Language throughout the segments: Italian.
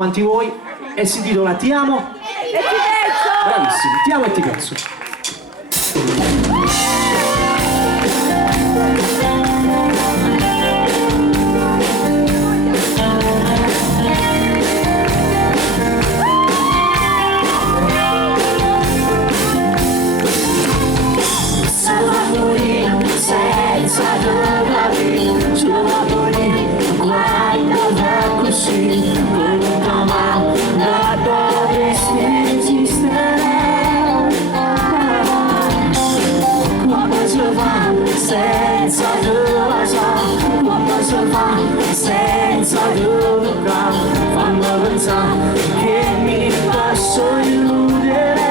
quanti voi e si intitola Ti amo e ti penso! Bravissimi, ti amo e ti penso. Senza domani, giovani, guarda da così, nunca mai la dovresti esistere. Come si fa senza domani, come si fa senza domani, fanno pensare che mi posso illudere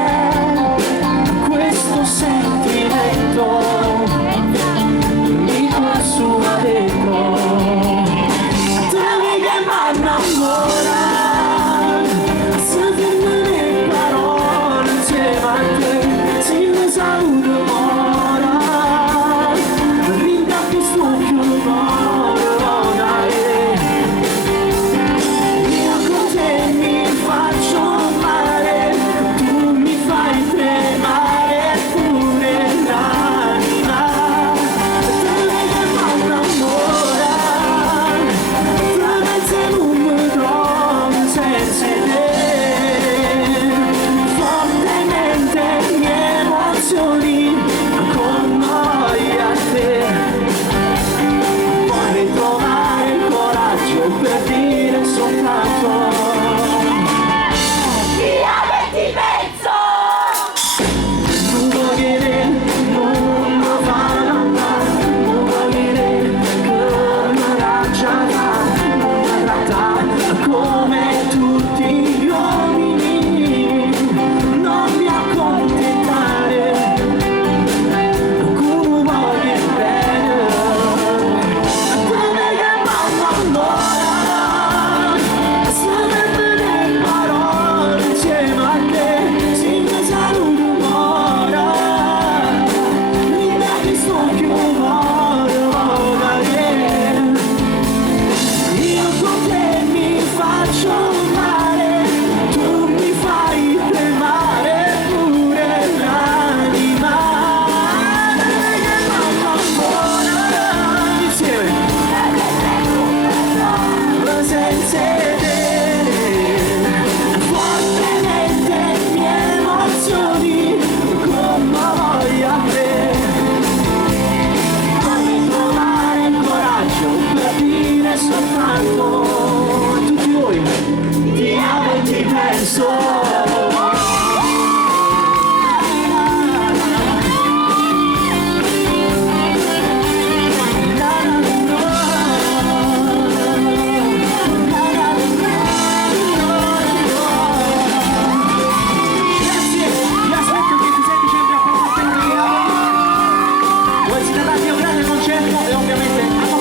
questo sentimento. Grande concerto e ovviamente